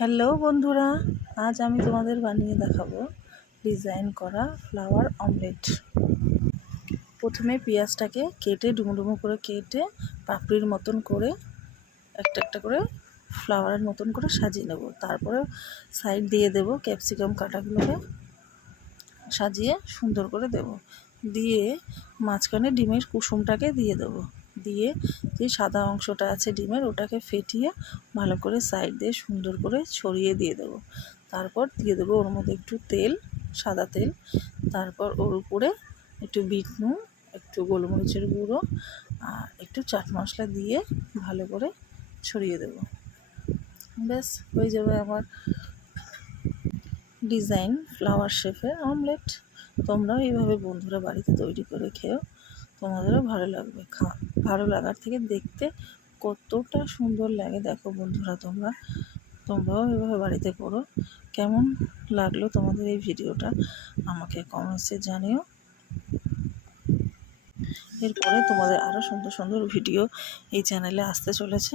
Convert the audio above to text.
Hello বন্ধুরা, আজ আমি তোমাদের বানিয়ে দেখাবো ডিজাইন করা ফ্লাওয়ার অমলেট। প্রথমে পেঁয়াজটাকে কেটে ডুমো ডুমো করে কেটে পাপড়ির মতন করে একটা একটা করে ফ্লাওয়ারের মতন করে সাজিয়ে নেব। তারপরে সাইড দিয়ে দেব ক্যাপসিকাম কাটাগুলোকে সাজিয়ে সুন্দর করে দেব। দিয়ে মাঝখানে ডিমের কুসুমটাকে দিয়ে দেবো। দিয়ে যে সাদা অংশটা আছে ডিমের ওটাকে ফেটিয়ে ভালো করে সাইড দিয়ে সুন্দর করে ছড়িয়ে দিয়ে দেবো। তারপর দিয়ে দেবো ওর মধ্যে একটু তেল, সাদা তেল। তারপর ওর উপরে একটু বিট নুন, একটু গোলমরিচের গুঁড়ো আর একটু চাট মশলা দিয়ে ভালো করে ছড়িয়ে দেবো। ব্যাস হয়ে যাবে আমার ডিজাইন ফ্লাওয়ার শেপের অমলেট। তোমরাও এইভাবে বন্ধুরা বাড়িতে তৈরি করে খেও, তোমাদেরও ভালো লাগবে। ভালো লাগার থেকে দেখতে কতটা সুন্দর লাগে দেখো বন্ধুরা, তোমরাও এভাবে বাড়িতে করো। কেমন লাগলো তোমাদের এই ভিডিওটা আমাকে কমেন্টসে জানিও। এরপরে তোমাদের আরও সুন্দর সুন্দর ভিডিও এই চ্যানেলে আসতে চলেছে।